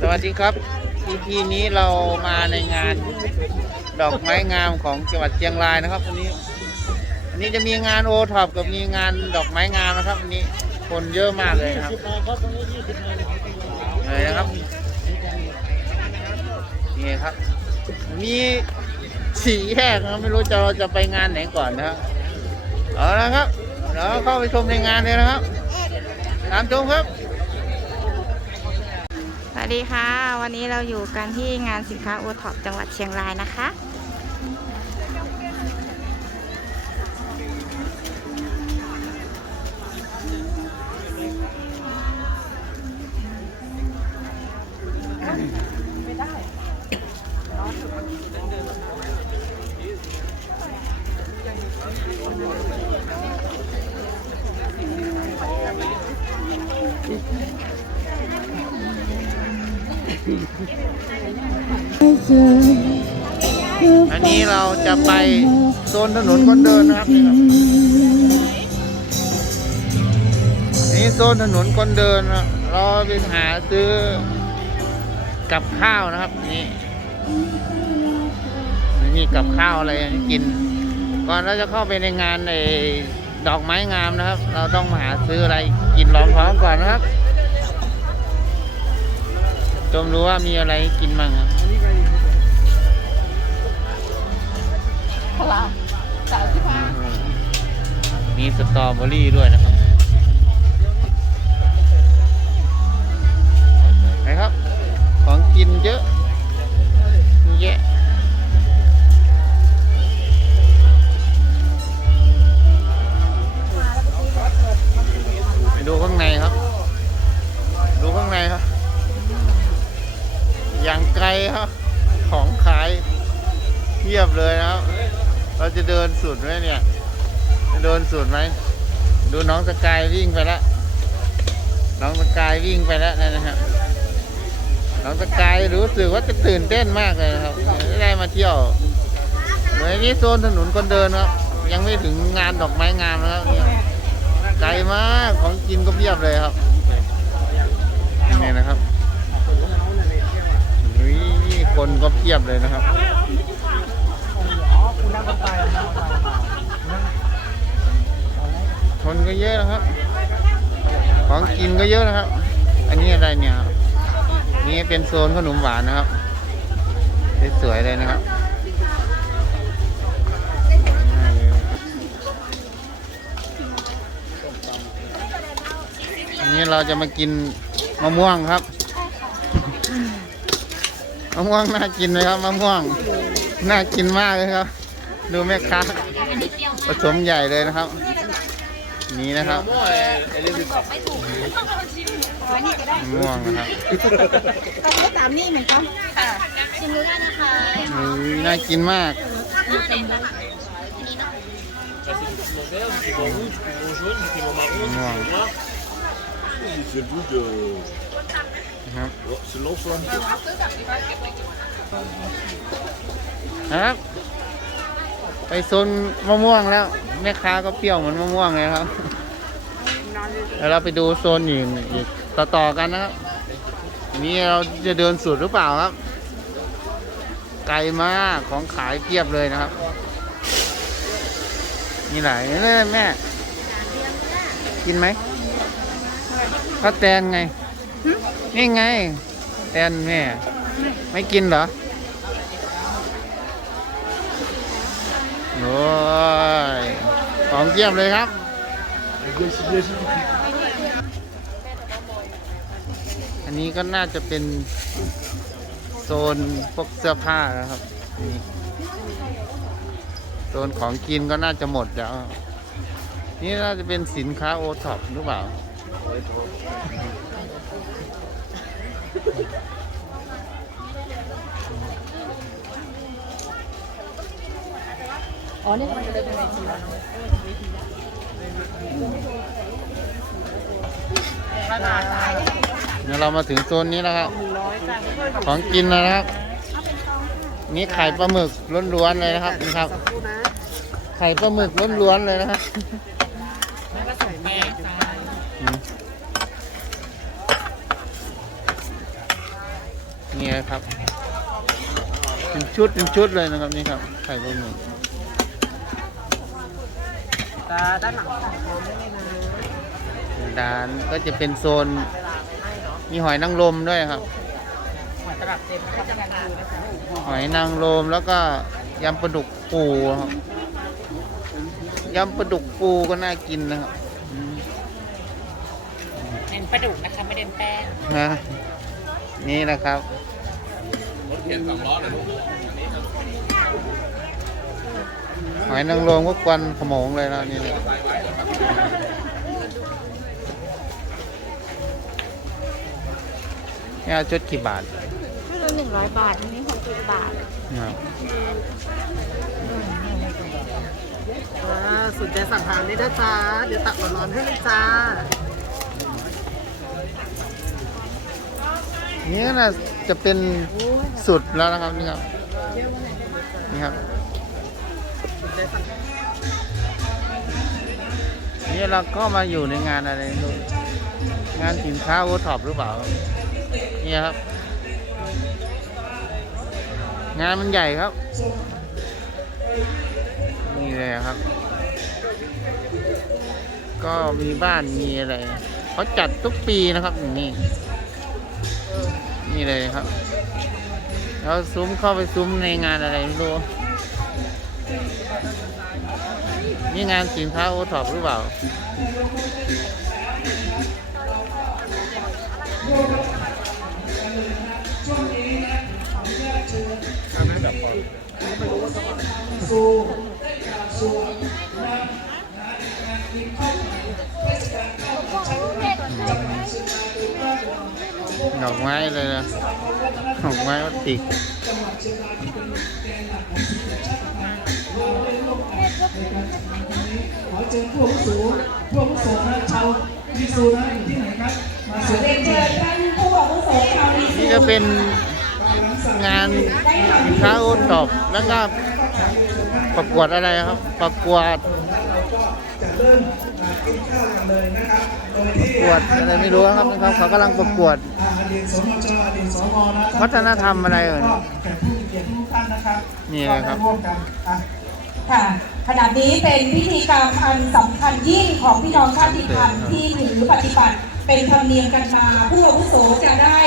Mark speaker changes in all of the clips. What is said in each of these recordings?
Speaker 1: สวัสดีครับ EP นี้เรามาในงานดอกไม้งามของจังหวัดเชียงรายนะครับวันนี้วันนี้จะมีงานโอท็อปกับมีงานดอกไม้งามนะครับวันนี้คนเยอะมากเลยครับเลยนะครับนี่ครับ มีสี่แยกนะไม่รู้จะเราจะไปงานไหนก่อนนะครับเอาละครับเดี๋ยวเข้าไปชมในงานเลยนะครับตามชมครับ
Speaker 2: สวัสดีค่ะ วันนี้เราอยู่กันที่งานสินค้าโอท็อปจังหวัดเชียงรายนะคะ
Speaker 1: อันนี้เราจะไปโซนถนนคนเดินนะครับนี่ครับนี่โซนถนนคนเดินเราไปหาซื้อกับข้าวนะครับนี่นี่กับข้าวอะไรกิน ก่อนเราจะเข้าไปในงานในดอกไม้งามนะครับ เราต้องมาหาซื้ออะไรกินรองท้องก่อนนะครับ ชมดูว่ามีอะไรให้กินบ้างครับมีสตรอเบอรี่ด้วยนะครับไหนครับ ของกินเยอะ เดินสุดไหมเนี่ย จะเดินสุดไหม ดูน้องสกายวิ่งไปแล้ว น้องสกายวิ่งไปแล้วนะครับ น้องสกายรู้สึกว่าจะตื่นเต้นมากเลยครับ ได้มาเที่ยวเหมือนนี้โซนถนนคนเดินครับ ยังไม่ถึงงานดอกไม้งามนะครับเนี่ยไกลมากของกินก็เพียบเลยครับ นี่นะครับอุ๊ยคนก็เพียบเลยนะครับ คนก็เยอะนะครับ ของกินก็เยอะนะครับ อันนี้อะไรเนี่ยนี่เป็นโซนขนมหวานนะครับ สวยๆเลยนะครับอันนี้เราจะมากินมะม่วงครับมะม่วงน่ากินไหมครับมะม่วง น่ากินมากเลยครับ ดูแม่ค้าผสมใหญ่เลยนะครับ นี่นะครับม่วงนะครับ
Speaker 2: ก็ตามนี่เหมือนกันชิมดูได้นะคะ
Speaker 1: น่ากินมาก
Speaker 3: Piment rouge, piment jaune, piment marron,
Speaker 1: Noir.
Speaker 3: piment noir. C'est le goût de.
Speaker 1: นะครับครับ ไปโซนมะม่วงแล้ว แม่ค้าก็เปรี้ยวเหมือนมะม่วงเลยครับแล้วเราไปดูโซนอื่นอีกต่อๆกันนะครับนี่เราจะเดินสุดหรือเปล่าครับ ไกลมากของขายเพียบเลยนะครับนี่ไหนนี่แม่ กินไหมข้าวแตนไงนี่ไง แตนแม่ ไม่กินเหรอ โอ้ ยของเยี่ยมเลยครับอันนี้ก็น่าจะเป็นโซนพวกเสื้อผ้านะครับนี่โซนของกินก็น่าจะหมดแล้ว นี่น่าจะเป็นสินค้าโอท็อปหรือเปล่า
Speaker 2: อ๋อนี่มันจะเดินเป็นเวทีแล้ว
Speaker 1: เดี๋ยวเรามาถึงโซนนี้แล้วครับของกินนะครับ นี่ไข่ปลาหมึกล้วนๆเลยนะครับนี่ครับไข่ปลาหมึกล้วนๆเลยนะครับอืมนี่ครับ เป็นชุดเป็นชุดเลยนะครับนี่ครับ ไข่ปลาหมึก
Speaker 4: ด้านหลังของพร้อมได้เลยนะ
Speaker 1: ด้านก็จะเป็นโซน
Speaker 4: เวลาไม่ให้เนาะ
Speaker 1: มีหอยนางรมด้วยครับ
Speaker 4: หอยตลับเต็มนะครับยังดูนะคะ
Speaker 1: หอยนางรมแล้วก็ยำปลาดุกปูครับยำปลาดุกปูก็น่ากินนะครับอืม
Speaker 4: เน้นปลาดุกนะคะไม่เน้นแป้ง
Speaker 1: ฮะนี่แหละครับ หอยนางรมก็ควันขโมงเลยนะนี่เลยนี่เอาชุดกี่บาท
Speaker 2: ชุดละหนึ่งร้อยบาทอันนี้หกสิบบาท
Speaker 1: ครับ
Speaker 4: อ่าสุดใจสั่งทานได้นะจ๊ะเดี๋ยวตักร้อนๆให้เลยจ้า
Speaker 1: นี่น่าจะเป็นสุดแล้วนะครับนี่ครับนี่ครับ
Speaker 4: สุดใจสั่ง
Speaker 1: นี่เราก็มาอยู่ในงานอะไรไม่รู้งานสินค้าโอท็อปหรือเปล่าครับนี่ครับ งานมันใหญ่ครับ นี่เลยครับ ก็มีบ้านมีอะไรเขาจัดทุกปีนะครับอย่างนี้นี่เลยครับแล้วซุ้มเข้าไปซุ้มในงานอะไรไม่รู้ นี่งานสินค้าโอท็อปหรือเปล่าดอกไม้เลยนะ ดอกไม้ติก
Speaker 5: ขาวมิซูนะอยู่ที่ไหนครับมาเสด็จเชิญท่านผู้อาวุโสชาวมิซู
Speaker 1: นี่ก็เป็นงานสินค้าโอท็อปแล้วก็ประกวดอะไรครับ ประกวด
Speaker 5: จะเริ่มอ่ากินข้าวกันเลยนะครับโดย
Speaker 1: ป
Speaker 5: ที่
Speaker 1: ระกวดอะไรไม่รู้นะครับนะครับเขากำลังประกวด
Speaker 5: อ่าอดีตสมจอดีตสวนะ
Speaker 1: วัฒนธรรมอะไรเอ่ย
Speaker 5: ก็แขกผู้มีเกียรติทุกท่านนะครับ
Speaker 1: นี่เลย ครับ
Speaker 5: ก็ได้ร่วมกันอะ
Speaker 6: ค่ะขณะนี้เป็นพิธีกรรมอันสำคัญยิ่งของพี่น้องชาติพันธุ์ที่ถือปฏิบัติเป็นธรรมเนียมกันมาผู้อาวุโสจะได้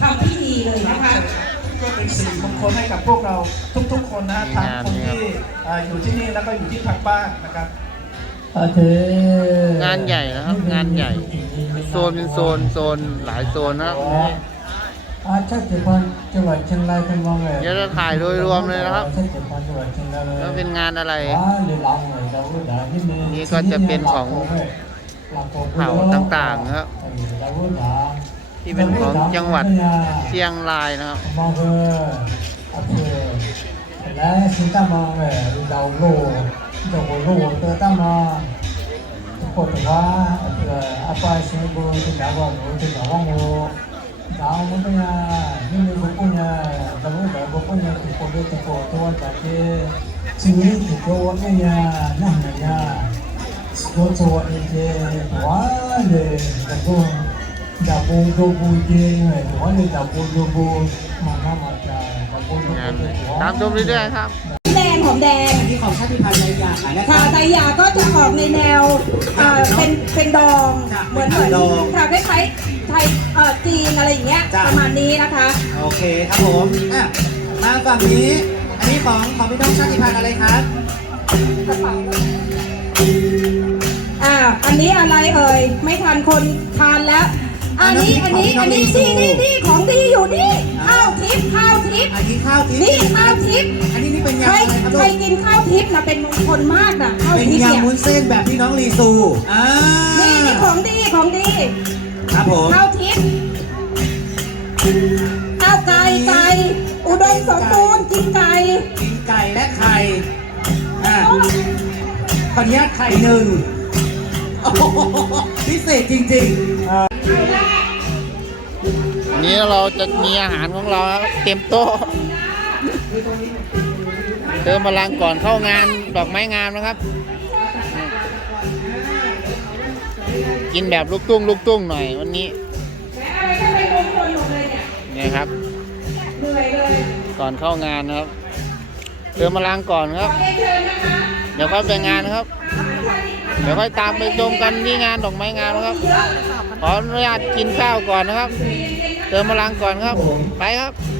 Speaker 6: ทำพิธีเลยนะคะ
Speaker 5: ก็เป็นสิ่งมงคลให้กับพวกเราทุกๆ คนนะทั้งคนที่อ่าอยู่ที่นี่แล้วก็อยู่ที่ทางบ้านนะครับ
Speaker 1: งานใหญ่นะครับ งานใหญ่ โซนเป็นโซนโซนหลายโซนนะครับ
Speaker 7: อาชาติพันธุ์จังหวัดเชียงรายกันมองเลย
Speaker 1: เดี๋ยวเราถ่ายโดยรวมเลยนะครับ
Speaker 7: ชาติพันธุ์จังหวัดเชียงรายเลย
Speaker 1: แล้วเป็นงานอะไร
Speaker 7: ว้าเดี๋ยวเราเลยเราก็ด่าที่มือ
Speaker 1: นี่ก็จะเป็นของเผ่าต่างๆนะครับ
Speaker 7: เราก็ด่า
Speaker 1: ที่เป็นของจังหวัดเชียงรายนะครับ
Speaker 7: มองเออโอเคแล้วสิ่งที่มองเลยเราโลเราโลตัวตั้งมาทุกคนว่าเอออาไปสิ่งบูที่เราว่าเราที่เราว่าโม Đó mới bây giờ nhưng mà cũng nhà đó mới đợi bố cũng nhà thì cô đưa thì cô tôi cả cái suy nghĩ thì cô cái nhà nằm này nhà cô cho anh cái quá để là cô đã bố cô bố kia này quá để đã bố cô bố mà nó mà trời và bố cô
Speaker 1: งาน
Speaker 7: bố
Speaker 1: ตามชมเรื่อยๆครับ
Speaker 6: แดงหอมแดง
Speaker 4: อันนี้ของชาติพันธุ์ในยาขายนะ
Speaker 6: ค่ะไตรยาก็จะออกในแนวอ่าเป็นเป็นดอง
Speaker 4: ค่ะ
Speaker 6: เหมือนเหมือน
Speaker 4: เป็นดอง
Speaker 6: ค่ะคล้ายๆไทยเอ่อจีนอะไรอย่างเงี้ย
Speaker 4: จ้ะ
Speaker 6: ประมาณนี้นะคะ
Speaker 4: โอเคครับผมอะมาฝั่งนี้ อันนี้ของของพี่น้องชาติพันธุ์อะไรครับ
Speaker 6: อ่า อันนี้อะไรเอ่ย ไม่ทันคนทานแล้ว อันนี้ อันนี้ อันนี้นี่นี่นี่ของดีอยู่นี่ ข้าวทิพย์ข้าวทิพย์
Speaker 4: อันนี้ข้าวทิพย์
Speaker 6: นี่ข้าวทิพย์
Speaker 4: อันนี้นี่เป็น
Speaker 6: ใคร
Speaker 4: ยำอะไรครับ
Speaker 6: ใค
Speaker 4: ลู
Speaker 6: ร
Speaker 4: ก
Speaker 6: กินข้าวทิพย์นะเป็นมงคลมากนะข้าว
Speaker 4: เป็น
Speaker 6: ทิพย์เนี่ย
Speaker 4: ยำวุ้นเส้นแบบพี่น้องลีซูอ่า
Speaker 6: นี่นี่ของดีของดี
Speaker 4: ครับผม
Speaker 6: ข้าวทิพย์ข้าวไก่ไก่อุดมสมบูรณ์กินไก่
Speaker 4: กินไก่และไข่อ่าขออนุญาตไข่หนึ่งโอ้โหพิเศษจริง
Speaker 1: วันนี้เราจะมีอาหารของเราครับเต็มโต๊ะเติมพลังก่อนเข้างานดอกไม้งามนะครับ กินแบบลูกตุ้งลูกตุ้งหน่อยวันนี้
Speaker 6: ไรก็เนี่ย
Speaker 1: ครับก่อนเข้างานครับเติมพลังก่อนครับ เดี๋ยวค่อยไปงานครับ เดี๋ยวค่อยตามไปชมกันที่งานดอกไม้งามนะครับ ขออนุญาตกินข้าวก่อนนะครับ เติมพลังก่อนครับ ไปครับ